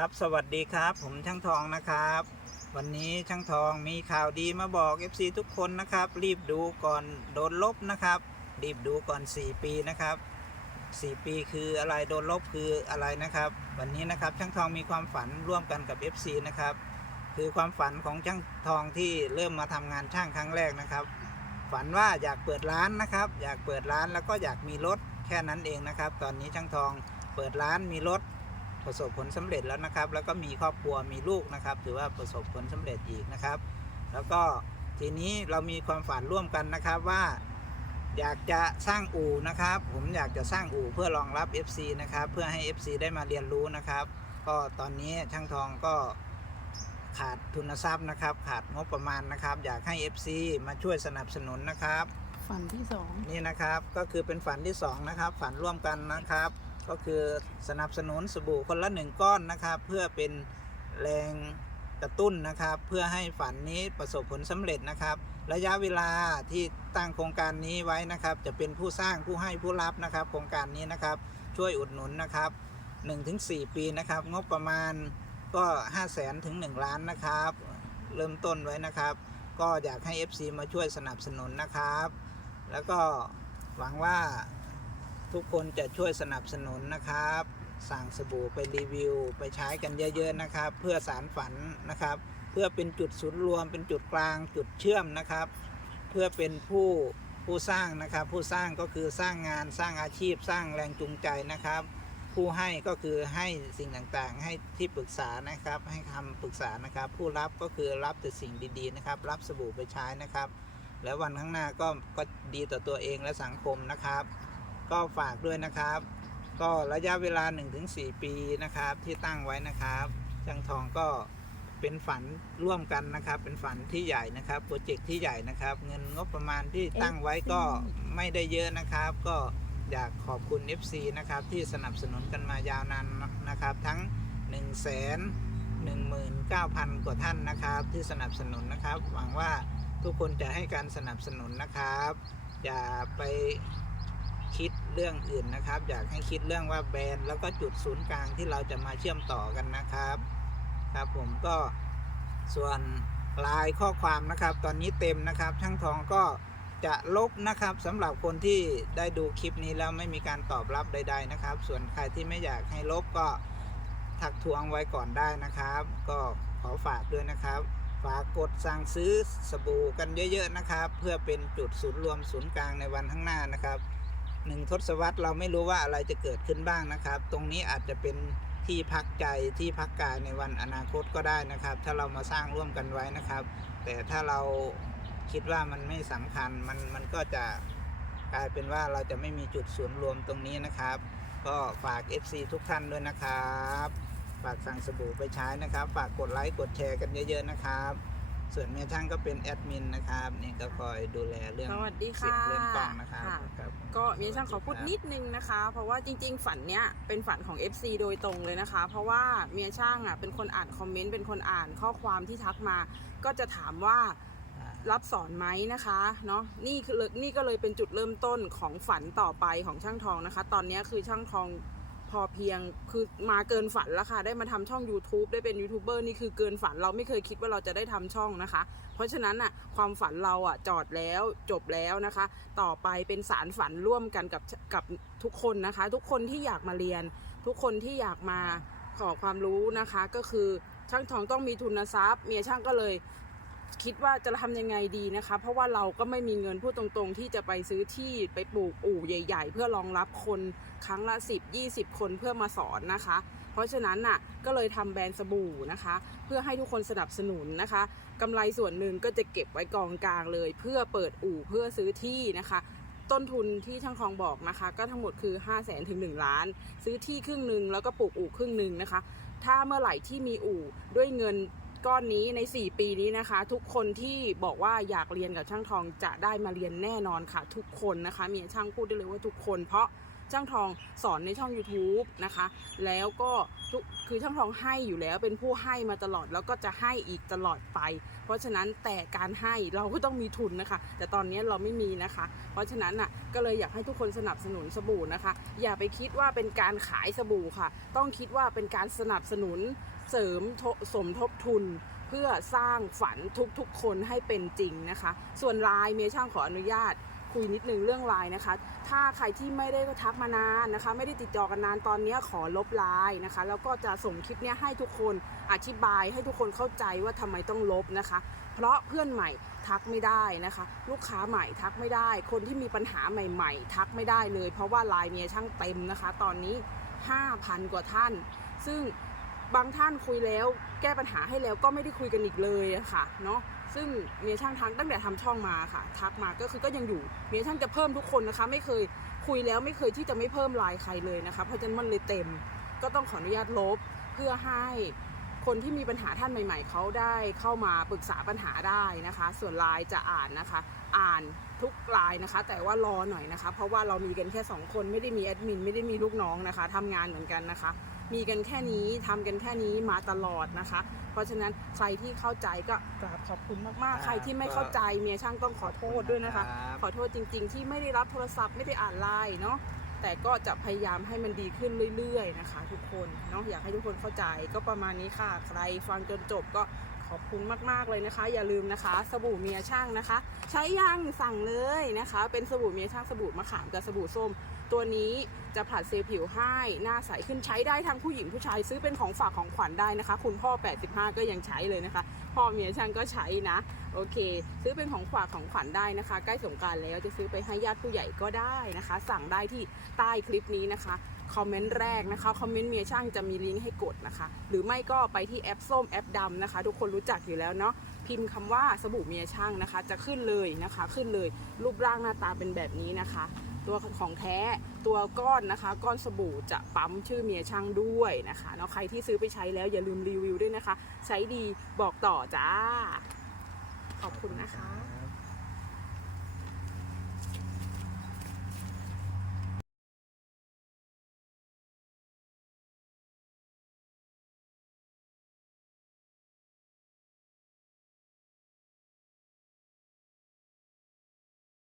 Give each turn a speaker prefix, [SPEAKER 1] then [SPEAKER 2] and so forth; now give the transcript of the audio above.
[SPEAKER 1] ครับ สวัสดีครับ ผมช่างทองนะครับ วันนี้ช่างทองมีข่าวดีมาบอก FC ทุกคนนะครับ รีบดูก่อนโดนลบนะครับ รีบดูก่อน 4 ปีนะครับ 4 ปีคืออะไรโดนลบคืออะไรนะครับ วันนี้นะครับช่างทองมีความฝันร่วมกันกับ FC นะครับ คือความฝันของช่างทองที่เริ่มมาทำงานช่างครั้งแรกนะครับ ฝันว่าอยากเปิดร้านนะครับ อยากเปิดร้านแล้วก็อยากมีรถแค่นั้นเองนะครับ ตอนนี้ช่างทองเปิดร้านมีรถ ประสบผลสำเร็จแล้วนะครับ แล้วก็มีครอบครัวมีลูกนะครับ ถือว่าประสบผลสำเร็จอีกนะครับ แล้วก็ทีนี้เรามีความฝันร่วมกันนะครับว่า อยากจะสร้างอู่นะครับ ผมอยากจะสร้างอู่เพื่อรองรับ FC นะครับ เพื่อให้ FC ได้มาเรียนรู้นะครับ ก็ตอนนี้ช่างทองก็ขาดทุนทรัพย์นะครับ ขาดงบประมาณนะครับ อยากให้ FC มาช่วยสนับสนุนนะครับ
[SPEAKER 2] ฝันที่สอง
[SPEAKER 1] นี่นะครับก็คือเป็นฝันที่สองนะครับ ฝันร่วมกันนะครับ ก็คือสนับสนุนสบู่คนละหนึ่งก้อนนะครับ เพื่อเป็นแรงกระตุ้นนะครับ เพื่อให้ฝันนี้ประสบผลสำเร็จนะครับ ระยะเวลาที่ตั้งโครงการนี้ไว้นะครับ จะเป็นผู้สร้างผู้ให้ผู้รับนะครับ โครงการนี้นะครับช่วยอุดหนุนนะครับ 1-4 ปีนะครับ งบประมาณก็ 5 0 0แสนถึง 1 ล้านนะครับ เริ่มต้นไว้นะครับ ก็อยากให้ FC มาช่วยสนับสนุนนะครับ แล้วก็หวังว่า ทุกคนจะช่วยสนับสนุนนะครับ สั่งสบู่ไปรีวิว ไปใช้กันเยอะๆนะครับ เพื่อสารฝันนะครับ เพื่อเป็นจุดศูนย์รวม เป็นจุดกลางจุดเชื่อมนะครับ เพื่อเป็นผู้ผู้สร้างนะครับ ผู้สร้างก็คือสร้างงานสร้างอาชีพสร้างแรงจูงใจนะครับ ผู้ให้ก็คือให้สิ่งต่างๆ ให้ที่ปรึกษานะครับ ให้คำปรึกษานะครับ ผู้รับก็คือรับแต่สิ่งดีๆนะครับ รับสบู่ไปใช้นะครับ แล้ววันข้างหน้าก็ก็ดีต่อตัวเองและสังคมนะครับ ก็ฝากด้วยนะครับ ก็ระยะเวลา 1-4 ปีนะครับที่ตั้งไว้นะครับจังทองก็เป็นฝันร่วมกันนะครับ เป็นฝันที่ใหญ่นะครับโปรเจกต์ที่ใหญ่นะครับ เงินงบประมาณที่ตั้งไว้ก็ไม่ได้เยอะนะครับ ก็อยากขอบคุณ FC นะครับที่สนับสนุนกันมายาวนานนะครับ ทั้ง1 1 9 0 0 0 กว่าท่านนะครับ ที่สนับสนุนนะครับ หวังว่าทุกคนจะให้การสนับสนุนนะครับ อย่าไป คิดเรื่องอื่นนะครับ อยากให้คิดเรื่องว่าแบรนด์แล้วก็จุดศูนย์กลางที่เราจะมาเชื่อมต่อกันนะครับ ครับผมก็ส่วนลายข้อความนะครับ ตอนนี้เต็มนะครับช่างทองก็จะลบนะครับสำหรับคนที่ได้ดูคลิปนี้แล้วไม่มีการตอบรับใด ๆนะครับ ส่วนใครที่ไม่อยากให้ลบก็ทักทวงไว้ก่อนได้นะครับ ก็ขอฝากด้วยนะครับ ฝากกดสั่งซื้อสบู่กันเยอะ ๆนะครับ เพื่อเป็นจุดศูนย์รวมศูนย์กลางในวันข้างหน้านะครับ หนึ่งทศวรรษเราไม่รู้ว่าอะไรจะเกิดขึ้นบ้างนะครับ ตรงนี้อาจจะเป็นที่พักใจที่พักกายในวันอนาคตก็ได้นะครับ ถ้าเรามาสร้างร่วมกันไว้นะครับ แต่ถ้าเราคิดว่ามันไม่สำคัญมันมันก็จะกลายเป็นว่าเราจะไม่มีจุดศูนย์รวมตรงนี้นะครับ ก็ฝาก FC ทุกท่านด้วยนะครับ ฝากสั่งสบู่ไปใช้นะครับ ฝากกดไลค์กดแชร์กันเยอะ ๆ นะครับ ส่วนเมียช่างก็เป็นแอดมินนะครับนี่ก็คอยดูแลเรื่อง
[SPEAKER 2] สวัสดี
[SPEAKER 1] เสีย
[SPEAKER 2] ค่ะ
[SPEAKER 1] งเรื่องกล้องนะครับ
[SPEAKER 2] ค่ะ
[SPEAKER 1] ครับ
[SPEAKER 2] ก็มีช่างขอพูดนิดนึงนะคะ เพราะว่าจริง ๆ ฝันเนี้ยเป็นฝันของ FC โดยตรงเลยนะคะ เพราะว่าเมียช่างอะเป็นคนอ่านคอมเมนต์เป็นคนอ่านข้อความที่ทักมา ก็จะถามว่ารับสอนไหมนะคะเนาะนี่คือนี่ก็เลยเป็นจุดเริ่มต้นของฝันต่อไปของช่างทองนะคะ ตอนเนี้ยคือช่างทองพ อเพียงคือมาเกินฝันแล้วค่ะ ได้มาทำช่อง YouTube ได้เป็นยูทูบเบอร์นี่คือเกินฝันเราไม่เคยคิดว่าเราจะได้ทำช่องนะคะ เพราะฉะนั้นอะความฝันเราอะจอดแล้วจบแล้วนะคะ ต่อไปเป็นสารฝันร่วมกันกับกับทุกคนนะคะ ทุกคนที่อยากมาเรียน ทุกคนที่อยากมาขอความรู้นะคะก็คือช่างทองต้องมีทุนทรัพย์ เมียช่างก็เลย คิดว่าจะทำยังไงดีนะคะ เพราะว่าเราก็ไม่มีเงินพูดตรงๆ ที่จะไปซื้อที่ไปปลูกอู่ใหญ่ ๆ เพื่อรองรับคนครั้งละ 10 20 คนเพื่อมาสอนนะคะ เพราะฉะนั้นน่ะก็เลยทำแบรนด์สบู่นะคะ เพื่อให้ทุกคนสนับสนุนนะคะกำไรส่วนหนึ่งก็จะเก็บไว้กองกลางเลย เพื่อเปิดอู่เพื่อซื้อที่นะคะต้นทุนที่ช่างทองบอกนะคะ ก็ทั้งหมดคือ 5 0 0แสนถึง 1 ล้าน ซื้อที่ครึ่งหนึ่งแล้วก็ปลูกอู่ครึ่งหนึ่งนะคะ ถ้าเมื่อไหร่ที่มีอู่ด้วยเงิน ก้อนนี้ใน 4 ปีนี้นะคะ ทุกคนที่บอกว่าอยากเรียนกับช่างทองจะได้มาเรียนแน่นอนค่ะ ทุกคนนะคะ มีช่างพูดได้เลยว่าทุกคนเพราะ ช่างทองสอนในช่อง YouTube นะคะ แล้วก็ทุกคือช่างทองให้อยู่แล้วเป็นผู้ให้มาตลอดแล้วก็จะให้อีกตลอดไป เพราะฉะนั้นแต่การให้เราก็ต้องมีทุนนะคะ แต่ตอนนี้เราไม่มีนะคะ เพราะฉะนั้นน่ะก็เลยอยากให้ทุกคนสนับสนุนสบู่นะคะ อย่าไปคิดว่าเป็นการขายสบู่ค่ะ ต้องคิดว่าเป็นการสนับสนุนเสริมสมทบทุนเพื่อสร้างฝันทุกๆคนให้เป็นจริงนะคะ ส่วนไลน์เมย์ช่างขออนุญาต คุยนิดนึงเรื่องไลน์นะคะ ถ้าใครที่ไม่ได้ทักมานานนะคะ ไม่ได้ติดต่อกันนานตอนนี้ขอลบไลน์นะคะ แล้วก็จะส่งคลิปนี้ให้ทุกคนอธิบายให้ทุกคนเข้าใจว่าทำไมต้องลบนะคะ เพราะเพื่อนใหม่ทักไม่ได้นะคะ ลูกค้าใหม่ทักไม่ได้ คนที่มีปัญหาใหม่ ๆ ทักไม่ได้เลย เพราะว่าไลน์เมียช่างเต็มนะคะ ตอนนี้ 5,000 กว่าท่าน ซึ่งบางท่านคุยแล้วแก้ปัญหาให้แล้วก็ไม่ได้คุยกันอีกเลยะค่ะเนาะ ซึ่งเมียช่างทักตั้งแต่ทำช่องมาค่ะ ทักมาก็คือก็ยังอยู่เมียช่างจะเพิ่มทุกคนนะคะ ไม่เคยคุยแล้วไม่เคยที่จะไม่เพิ่มไลน์ใครเลยนะคะเพราะฉะนั้นมันเลยเต็ม ก็ต้องขออนุญาตลบเพื่อให้คนที่มีปัญหาท่านใหม่ ๆเขาได้เข้ามาปรึกษาปัญหาได้นะคะ ส่วนไลน์จะอ่านนะคะ อ่านทุกไลน์นะคะ แต่ว่ารอหน่อยนะคะ เพราะว่าเรามีกันแค่ 2 คนไม่ได้มีแอดมินไม่ได้มีลูกน้องนะคะทำงานเหมือนกันนะคะ มีกันแค่นี้ทำกันแค่นี้มาตลอดนะคะ เพราะฉะนั้นใครที่เข้าใจก็กราบขอบคุณมากๆ ใครที่ไม่เข้าใจเมียช่างต้องขอโทษด้วยนะคะ
[SPEAKER 1] รับ
[SPEAKER 2] ขอโทษจริง ๆ ที่ไม่ได้รับโทรศัพท์ไม่ได้อ่านไลน์เนาะแต่ก็จะพยายามให้มันดีขึ้นเรื่อยๆนะคะ ทุกคนเนาะอยากให้ทุกคนเข้าใจก็ประมาณนี้ค่ะ ใครฟังจนจบก็ขอบคุณมากๆเลยนะคะ อย่าลืมนะคะ สบู่เมียช่างนะคะ ใช้ยังสั่งเลยนะคะ เป็นสบู่เมียช่างสบู่มะขามกับสบู่ส้ม ตัวนี้จะผัดเซลล์ผิวให้หน้าใสขึ้นใช้ได้ทั้งผู้หญิงผู้ชายซื้อเป็นของฝากของขวัญได้นะคะ คุณพ่อ 85 ก็ยังใช้เลยนะคะ พ่อเมียช่างก็ใช้นะ โอเค ซื้อเป็นของฝากของขวัญได้นะคะ ใกล้สงการแล้วจะซื้อไปให้ญาติผู้ใหญ่ก็ได้นะคะ สั่งได้ที่ใต้คลิปนี้นะคะคอมเมนต์แรกนะคะคอมเมนต์เมียช่างจะมีลิงก์ให้กดนะคะ หรือไม่ก็ไปที่แอปส้มแอปดำนะคะ ทุกคนรู้จักอยู่แล้วเนาะพิมพ์คำว่าสบู่เมียช่างนะคะ จะขึ้นเลยนะคะ ขึ้นเลยรูปร่างหน้าตาเป็นแบบนี้นะคะ ตัวของแท้ตัวก้อนนะคะ ก้อนสบู่จะปั๊มชื่อเมียช่างด้วยนะคะเนาะใครที่ซื้อไปใช้แล้วอย่าลืมรีวิวด้วยนะคะ ใช้ดีบอกต่อจ้า ขอบคุณนะคะ